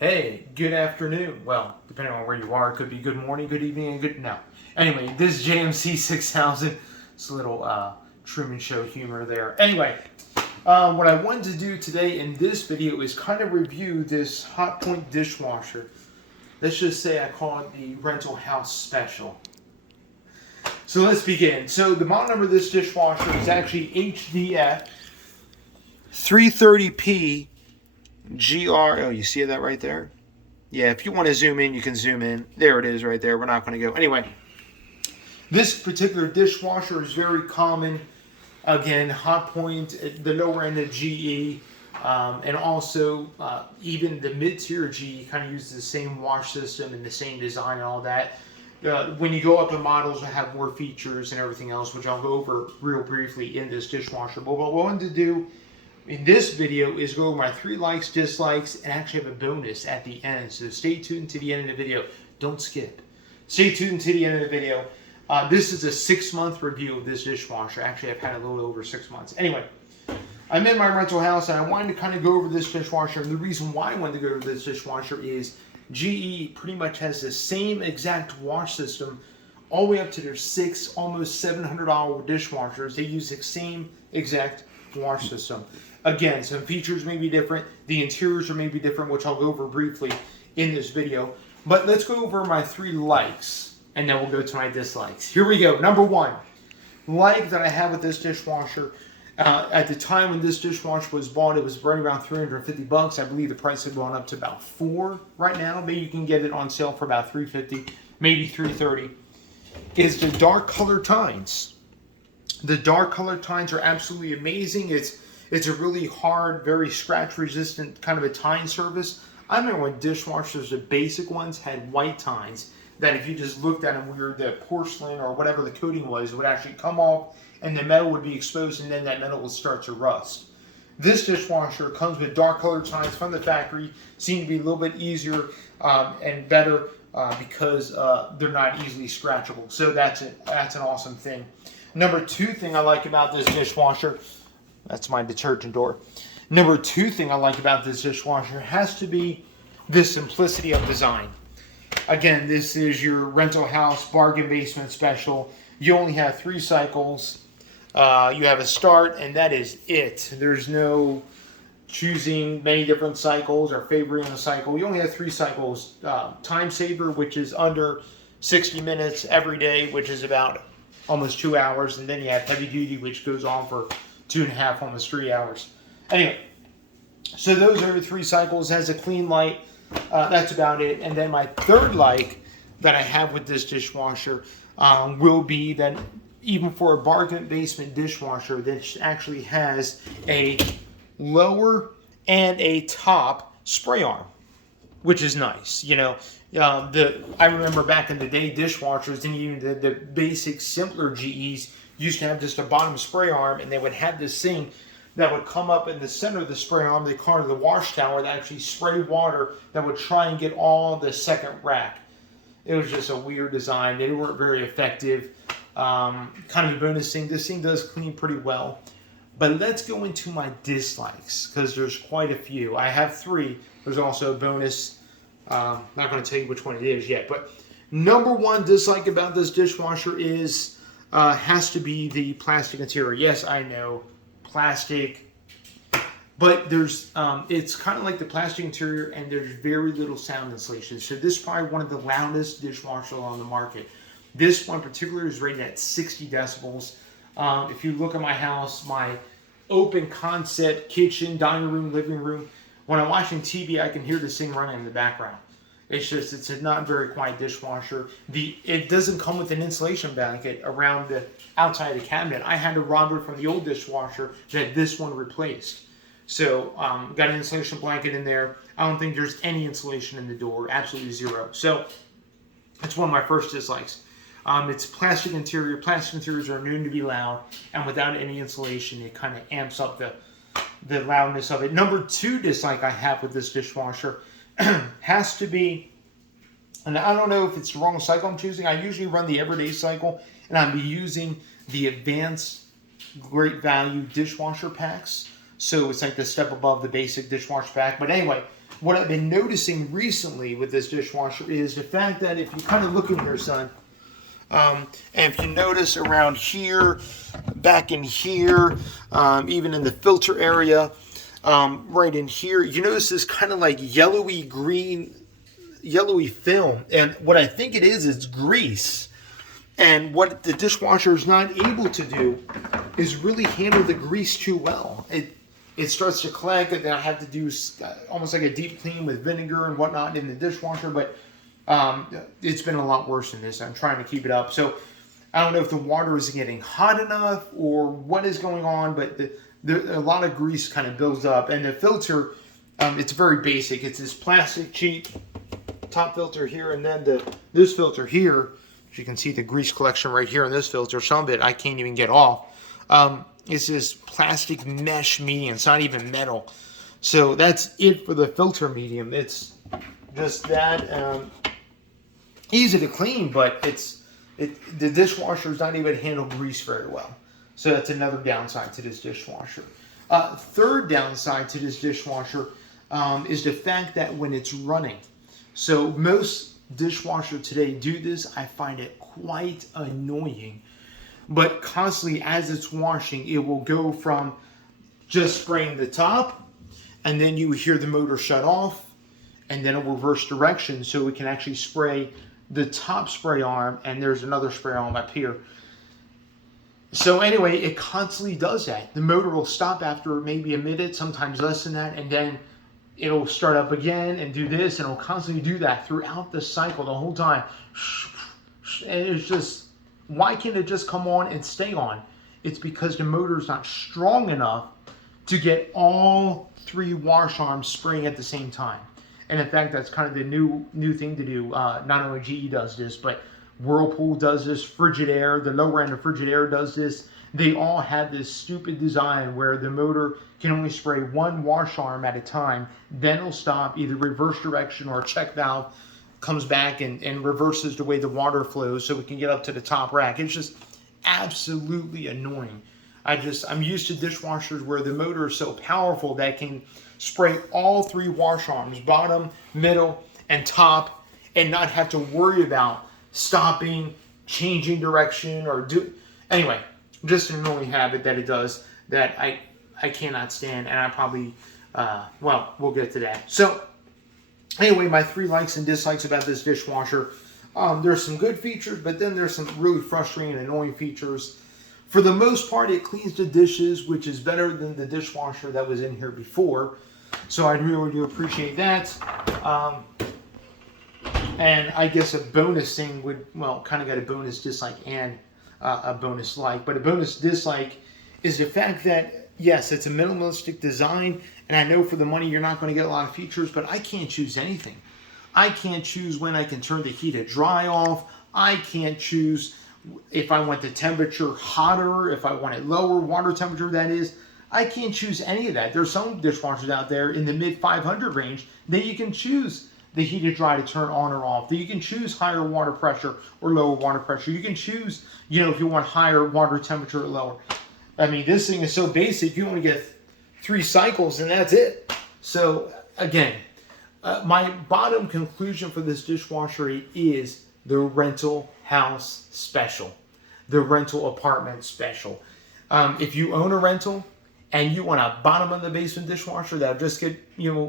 Hey, good afternoon. Well, depending on where you are, it could be good morning, good evening, and good no. Anyway, this is JMC 6000. It's a little Truman Show humor there. Anyway, what I wanted to do today in this video is kind of review this Hotpoint dishwasher. Let's just say I call it the rental house special. So let's begin. So the model number of this dishwasher is actually HDF330PGR. Oh, you see that right there? Yeah, if you want to zoom in, you can zoom in. There it is right there. We're not going to go. Anyway, this particular dishwasher is very common. Again, Hotpoint, the lower end of GE, and also even the mid-tier GE kind of uses the same wash system and the same design and all that. When you go up in models, will have more features and everything else, which I'll go over real briefly in this dishwasher. But what I wanted to do in this video is go over my 3 likes, dislikes, and actually have a bonus at the end. So stay tuned to the end of the video. Don't skip. Stay tuned to the end of the video. This is a 6-month review of this dishwasher. Actually, I've had a little over 6 months. Anyway, I'm in my rental house and I wanted to kind of go over this dishwasher. And the reason why I wanted to go over this dishwasher is GE pretty much has the same exact wash system all the way up to their 6, almost $700 dishwashers. They use the same exact wash system. Again, some features may be different. The interiors are maybe different, which I'll go over briefly in this video. But let's go over my 3 likes, and then we'll go to my dislikes. Here we go. Number 1, like that I have with this dishwasher. At the time when this dishwasher was bought, it was running around $350. I believe the price had gone up to about $4 right now. Maybe you can get it on sale for about $350, maybe $330. Is the dark color tines. The dark color tines are absolutely amazing. It's a really hard, very scratch resistant kind of a tine surface. I remember when dishwashers, the basic ones, had white tines that if you just looked at them, the porcelain or whatever the coating was, it would actually come off and the metal would be exposed and then that metal would start to rust. This dishwasher comes with dark colored tines from the factory, seem to be a little bit easier and better because they're not easily scratchable. So that's an awesome thing. Number 2 thing I like about this dishwasher, that's my detergent door. Number 2 thing I like about this dishwasher has to be the simplicity of design. Again, this is your rental house bargain basement special. You only have 3 cycles. You have a start, and that is it. There's no choosing many different cycles or favoring a cycle. You only have 3 cycles. Time saver, which is under 60 minutes every day, which is about almost 2 hours. And then you have heavy duty, which goes on for 2.5, almost 3 hours. Anyway, so those are the 3 cycles. Has a clean light. That's about it. And then my 3rd like that I have with this dishwasher will be that even for a bargain basement dishwasher, this actually has a lower and a top spray arm, which is nice. You know, I remember back in the day, dishwashers and even the basic simpler GEs used to have just a bottom spray arm, and they would have this thing that would come up in the center of the spray arm. They call it the wash tower that actually sprayed water that would try and get all the second rack. It was just a weird design. They weren't very effective. Kind of a bonus thing. This thing does clean pretty well. But let's go into my dislikes because there's quite a few. I have 3. There's also a bonus. Not going to tell you which one it is yet. But number 1 dislike about this dishwasher is has to be the plastic interior. Yes, I know, plastic. But there's it's kind of like the plastic interior, and there's very little sound insulation. So this is probably one of the loudest dishwashers on the market. This one in particular is rated at 60 decibels. If you look at my house, my open concept kitchen, dining room, living room, when I'm watching TV, I can hear this thing running in the background. It's a not very quiet dishwasher. It doesn't come with an insulation blanket around the outside of the cabinet. I had to rob it from the old dishwasher that this one replaced. So got an insulation blanket in there. I don't think there's any insulation in the door, absolutely 0. So that's one of my first dislikes. It's plastic interior. Plastic interiors are known to be loud, and without any insulation, it kind of amps up the loudness of it. Number 2 dislike I have with this dishwasher has to be, and I don't know if it's the wrong cycle I'm choosing. I usually run the everyday cycle, and I'm using the advanced great value dishwasher packs. So it's like the step above the basic dishwasher pack. But anyway, what I've been noticing recently with this dishwasher is the fact that if you kind of look in here, son, and if you notice around here, back in here, even in the filter area, right in here, you notice this kind of like yellowy green, yellowy film. And what I think it is grease. And what the dishwasher is not able to do is really handle the grease too well. It starts to collect, and then I have to do almost like a deep clean with vinegar and whatnot in the dishwasher, but it's been a lot worse than this. I'm trying to keep it up. So I don't know if the water is getting hot enough or what is going on, but a lot of grease kind of builds up. And the filter, it's very basic. It's this plastic cheap top filter here, and then this filter here. As you can see the grease collection right here in this filter. Some of it I can't even get off. It's this plastic mesh medium. It's not even metal. So that's it for the filter medium. It's just that easy to clean, but the dishwasher is not able to handle grease very well. So that's another downside to this dishwasher. Third downside to this dishwasher is the fact that when it's running. So most dishwasher today do this. I find it quite annoying, but constantly as it's washing, it will go from just spraying the top, and then you hear the motor shut off, and then a reverse direction, so we can actually spray the top spray arm, and there's another spray arm up here. So anyway, it constantly does that. The motor will stop after maybe a minute, sometimes less than that, and then it'll start up again and do this, and it'll constantly do that throughout the cycle the whole time. And it's just, why can't it just come on and stay on? It's because the motor is not strong enough to get all three wash arms spraying at the same time. And in fact, that's kind of the new thing to do. Not only GE does this, but Whirlpool does this, Frigidaire, the lower end of Frigidaire does this. They all have this stupid design where the motor can only spray one wash arm at a time, then it'll stop, either reverse direction or a check valve comes back and reverses the way the water flows so we can get up to the top rack. It's just absolutely annoying. I'm used to dishwashers where the motor is so powerful that it can spray all three wash arms, bottom, middle, and top, and not have to worry about stopping, changing direction, or anyway. Just an annoying habit that it does that I cannot stand, and I probably, well, we'll get to that. So, anyway, my 3 likes and dislikes about this dishwasher. There's some good features, but then there's some really frustrating and annoying features. For the most part, it cleans the dishes, which is better than the dishwasher that was in here before. So I really do appreciate that. And I guess a bonus thing would, well, kind of got a bonus dislike and a bonus like, but a bonus dislike is the fact that, yes, it's a minimalistic design, and I know for the money you're not going to get a lot of features, but I can't choose anything. I can't choose when I can turn the heat to dry off. I can't choose if I want the temperature hotter, if I want it lower, water temperature that is. I can't choose any of that. There's some dishwashers out there in the mid 500 range that you can choose the heated dry to turn on or off. That you can choose higher water pressure or lower water pressure. You can choose, if you want higher water temperature or lower. I mean, this thing is so basic, you only get 3 cycles and that's it. So again, my bottom conclusion for this dishwasher is the rental house special, the rental apartment special. If you own a rental and you want a bottom of the basement dishwasher that'll just get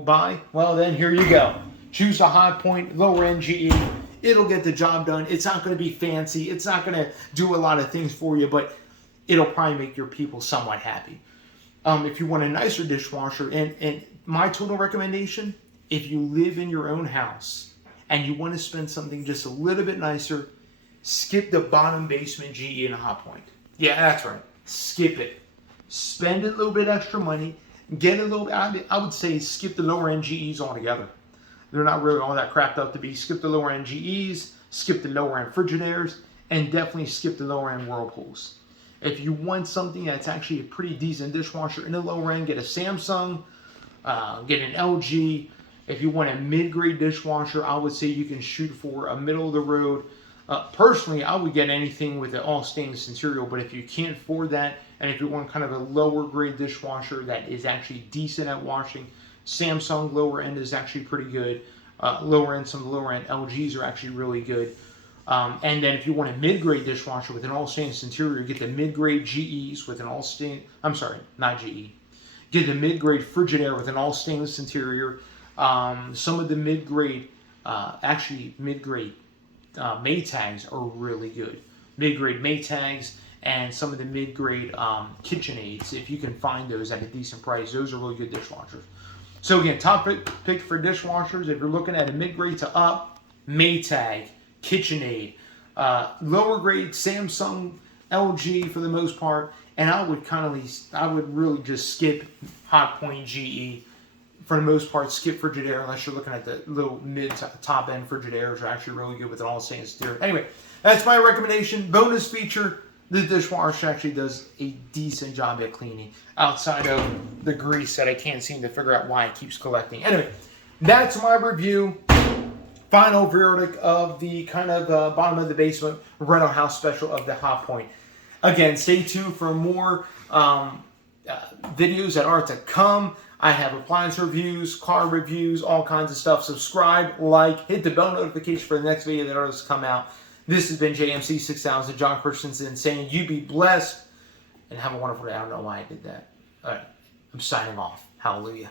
by, well then here you go. Choose the Hotpoint, lower end GE. It'll get the job done. It's not going to be fancy. It's not going to do a lot of things for you, but it'll probably make your people somewhat happy. If you want a nicer dishwasher, and my total recommendation, if you live in your own house and you want to spend something just a little bit nicer, skip the bottom basement GE and a Hotpoint. Yeah, that's right. Skip it. Spend a little bit extra money. Get a little, I would say skip the lower end GEs altogether. They're not really all that crapped up to be. Skip the lower end GEs, skip the lower end Frigidaires, and definitely skip the lower end Whirlpools. If you want something that's actually a pretty decent dishwasher in the lower end, get a Samsung, get an LG. If you want a mid-grade dishwasher, I would say you can shoot for a middle of the road. Personally, I would get anything with an all stainless interior, but if you can't afford that, and if you want kind of a lower grade dishwasher that is actually decent at washing, Samsung lower end is actually pretty good. Lower end, some of the lower end LGs are actually really good. And then if you want a mid-grade dishwasher with an all stainless interior, you get the mid-grade GEs with an all stain. I'm sorry, not GE. Get the mid-grade Frigidaire with an all stainless interior. Some of the mid-grade, mid-grade Maytags are really good. Mid-grade Maytags and some of the mid-grade KitchenAids, if you can find those at a decent price, those are really good dishwashers. So again, top pick for dishwashers, if you're looking at a mid-grade to up, Maytag, KitchenAid, lower grade Samsung, LG for the most part, and I would really just skip Hotpoint, GE for the most part. Skip Frigidaire unless you're looking at the little mid to top end Frigidaires are actually really good with an all stainless exterior. Anyway, that's my recommendation. Bonus feature: the dishwasher actually does a decent job at cleaning outside of the grease that I can't seem to figure out why it keeps collecting. Anyway, that's my review. Final verdict of the kind of bottom of the basement rental house special of the Hotpoint. Again, stay tuned for more videos that are to come. I have appliance reviews, car reviews, all kinds of stuff. Subscribe, like, hit the bell notification for the next video that are to come out. This has been JMC 6000, John Christensen, saying you be blessed and have a wonderful day. I don't know why I did that. All right, I'm signing off. Hallelujah.